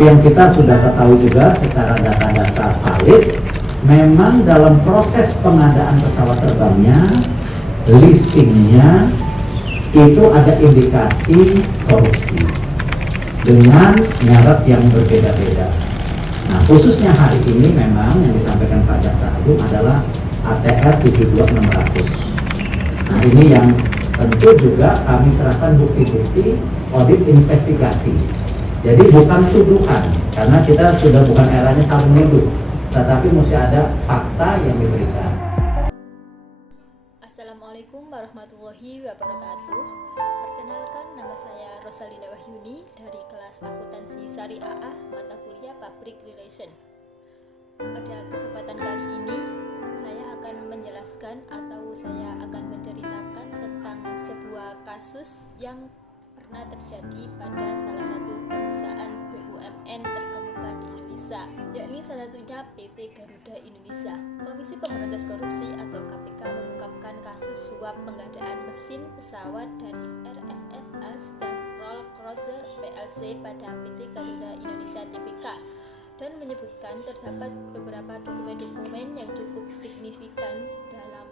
Tapi yang kita sudah ketahui juga secara data-data valid, memang dalam proses pengadaan pesawat terbangnya, leasingnya, itu ada indikasi korupsi dengan merek yang berbeda-beda. Nah, khususnya hari ini memang yang disampaikan Pak Jaksa Agung adalah ATR 72600. Nah, ini yang tentu juga kami serahkan bukti-bukti audit investigasi. Jadi bukan tuduhan, karena kita sudah bukan eranya saling menuduh, tetapi mesti ada fakta yang diberikan. Assalamualaikum warahmatullahi wabarakatuh. Perkenalkan, nama saya Rosalinda Wahyuni dari kelas akuntansi syariah mata kuliah Public Relation. Pada kesempatan kali ini saya akan menjelaskan atau saya akan menceritakan tentang sebuah kasus yang pernah terjadi pada salah satu perusahaan BUMN terkemuka di Indonesia, yakni salah satunya PT Garuda Indonesia. Komisi Pemberantasan Korupsi atau KPK mengungkapkan kasus suap pengadaan mesin pesawat dari RSSA dan Rolls-Royce PLC pada PT Garuda Indonesia Tbk, dan menyebutkan terdapat beberapa dokumen-dokumen yang cukup signifikan dalam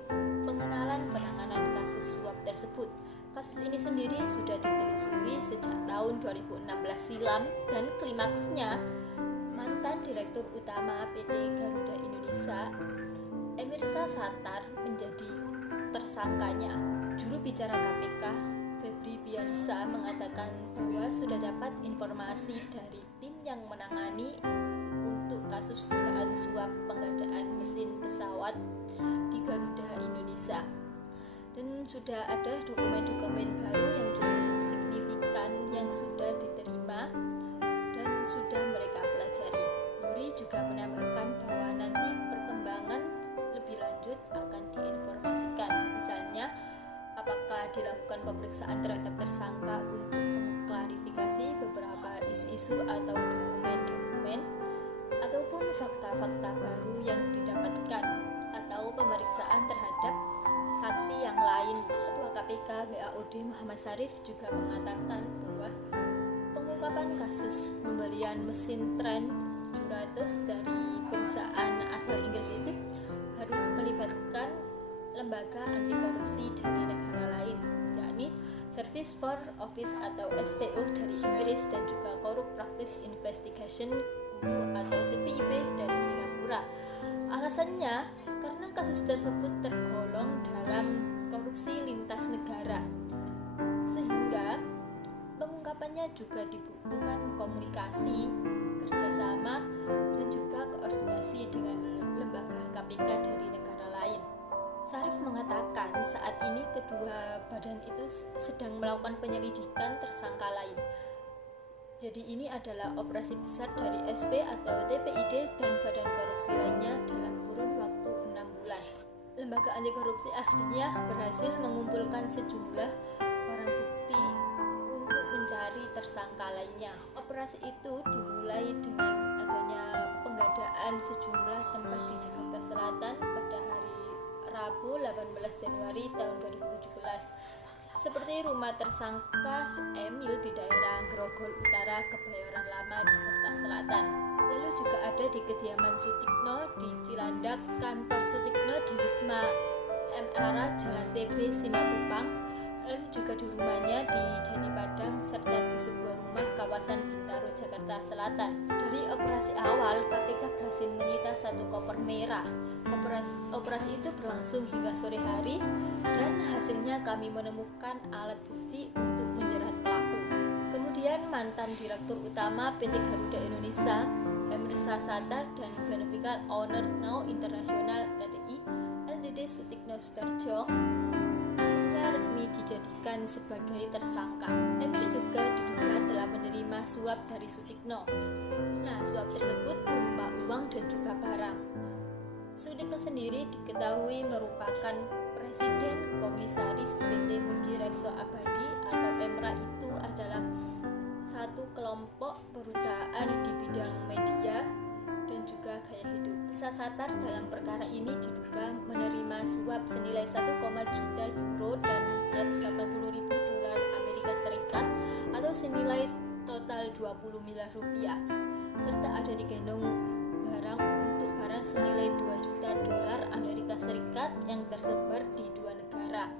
pengenalan penanganan kasus suap tersebut. Kasus ini sendiri sudah ditelusuri sejak tahun 2016 silam, dan klimaksnya mantan Direktur Utama PT Garuda Indonesia Emirsa Sattar menjadi tersangkanya. Juru bicara KPK Febri Biansa mengatakan bahwa sudah dapat informasi dari tim yang menangani untuk kasus dugaan suap pengadaan mesin pesawat di Garuda Indonesia, dan sudah ada dokumen-dokumen baru yang cukup signifikan yang sudah diterima dan sudah mereka pelajari. Nuri juga menambahkan bahwa nanti perkembangan lebih lanjut akan diinformasikan, misalnya apakah dilakukan pemeriksaan terhadap tersangka untuk mengklarifikasi beberapa isu-isu atau dokumen-dokumen ataupun fakta-fakta baru yang didapatkan, atau pemeriksaan terhadap saksi yang lain. Ketua KPK BAOD Muhammad Syarif juga mengatakan bahwa pengungkapan kasus pembelian mesin Trent 700 dari perusahaan asal Inggris itu harus melibatkan lembaga anti korupsi dari negara lain, yakni Service for Office atau SPO dari Inggris, dan juga Corrupt Practice Investigation Bureau atau CPIB dari Singapura. Alasannya karena kasus tersebut tergolong dalam korupsi lintas negara, sehingga pengungkapannya juga dibutuhkan komunikasi, kerjasama, dan juga koordinasi dengan lembaga KPK dari negara lain. Syarif mengatakan saat ini kedua badan itu sedang melakukan penyelidikan tersangka lain. Jadi ini adalah operasi besar dari SP atau TPID dan badan korupsi lainnya dalam kurun waktu 6 bulan. Lembaga anti korupsi akhirnya berhasil mengumpulkan sejumlah barang bukti untuk mencari tersangka lainnya. Operasi itu dimulai dengan adanya penggandaan sejumlah tempat di Jakarta Selatan pada hari Rabu 18 Januari tahun 2017. Seperti rumah tersangka Emil di daerah Grogol Utara, Kebayoran Lama, Jakarta Selatan. Lalu juga ada di kediaman Sutikno di Cilandak, kantor Sutikno di Wisma MR Jalan TB Simatupang, lalu juga di rumahnya di Jatipadang, serta di sebuah rumah kawasan Bintaro, Jakarta Selatan. Dari operasi awal, KPK berhasil menyita 1 koper merah. Operasi itu berlangsung hingga sore hari, dan hasilnya kami menemukan alat bukti untuk menjerat pelaku. Kemudian mantan Direktur Utama PT Garuda Indonesia Emirsa Sattar dan Beneficial Owner Now International KDI LDD Sutikno Sudarjo akhirnya resmi dijadikan sebagai tersangka. Emir juga diduga telah menerima suap dari Sutikno. Nah, suap tersebut berupa uang dan juga barang. Sutikno sendiri diketahui merupakan Presiden Komisaris PT Mugi Rekso Abadi atau EMRA. Itu adalah satu kelompok perusahaan di bidang media dan juga gaya hidup. Sattar dalam perkara ini diduga menerima suap senilai 1,1 juta euro dan 180.000 dolar Amerika Serikat atau senilai total 20 miliar rupiah. serta ada digendong barang untuk barang senilai 2 juta dolar Amerika Serikat yang tersebar di 2 negara,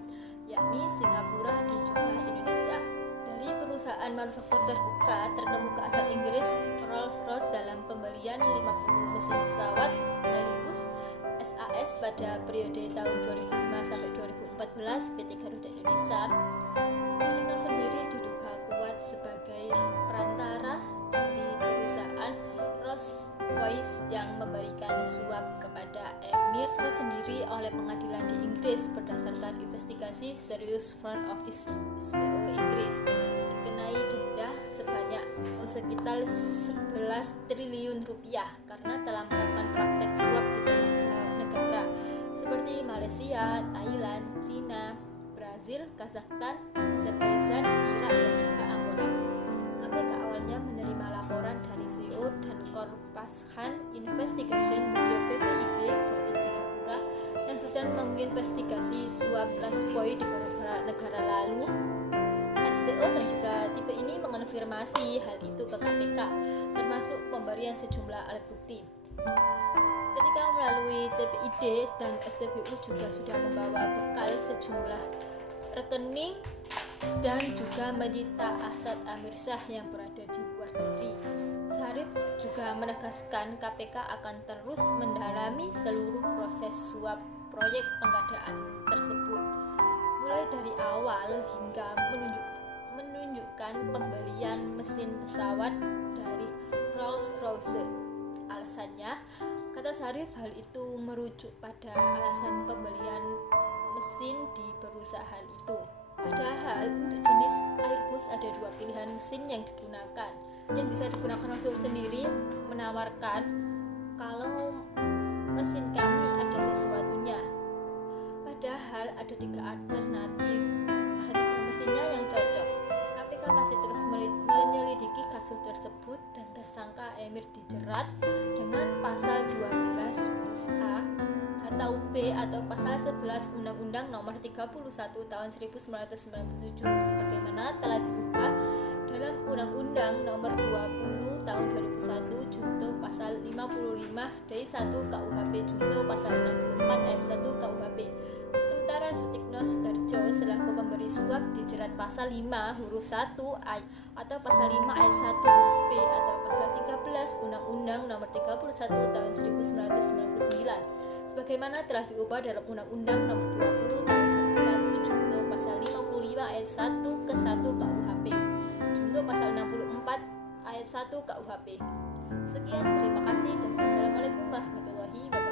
yakni Singapura dan juga Indonesia. Dari perusahaan manufaktur terkemuka asal Inggris, Rolls-Royce dalam pembelian 50 mesin pesawat Airbus SAS pada periode tahun 2005 sampai 2014 PT Garuda Indonesia. Sutikno sendiri diduga kuat sebagai perantara dari perusahaan Rolls-Royce yang memberikan suap kepada Emir sendiri oleh pengadilan di Inggris berdasarkan investigasi serius Front Office SPO Inggris dikenai denda sebanyak sekitar 11 triliun rupiah karena telah melakukan praktek suap di beberapa negara seperti Malaysia, Thailand, China, Brazil, Kazakhstan, Azerbaijan, Irak, dan juga Angola. KPK awalnya menerima laporan dari CEO dan Korpashan Investigation Bureau PPIB dari Singapura yang sedang menginvestigasi suap Laspoy di beberapa negara lalu. SPO dan juga tipe ini mengonfirmasi hal itu ke KPK, termasuk pemberian sejumlah alat bukti. Ketika melalui TPID dan SPBU juga sudah membawa bekal sejumlah rekening dan juga menyita aset Amir Syah yang berada di luar negeri. Syarif juga menegaskan KPK akan terus mendalami seluruh proses suap proyek pengadaan tersebut, mulai dari awal hingga menunjukkan pembelian mesin pesawat dari Rolls-Royce. Alasannya, kata Syarif, hal itu merujuk pada alasan pembelian mesin di perusahaan itu. Padahal untuk jenis Airbus ada 2 pilihan mesin yang digunakan. Yang bisa digunakan Rasul sendiri menawarkan kalau mesin kami ada sesuatunya. Padahal ada 3 alternatif, ada 3 mesinnya yang cocok. KPK masih terus menyelidiki kasus tersebut dan tersangka Emir dijerat dengan pasal 12 huruf A atau B atau pasal 11 Undang-Undang Nomor 31 Tahun 1997 sebagaimana telah diubah dalam Undang-Undang Nomor 20 Tahun 2001 junto pasal 55 D1 KUHP junto pasal 64 ayat 1 KUHP. Sementara Sutikno Sudarjo selaku pemberi suap dijerat pasal 5 huruf 1 atau pasal 5 ayat 1 huruf B atau pasal 13 Undang-Undang Nomor 31 Tahun 1999 sebagaimana telah diubah dalam Undang-Undang Nomor 20 Tahun 2001 junto pasal 55 ayat 1 ke 1 KUHP junto pasal 64 ayat 1 KUHP. Sekian, terima kasih dan wassalamualaikum warahmatullahi wabarakatuh.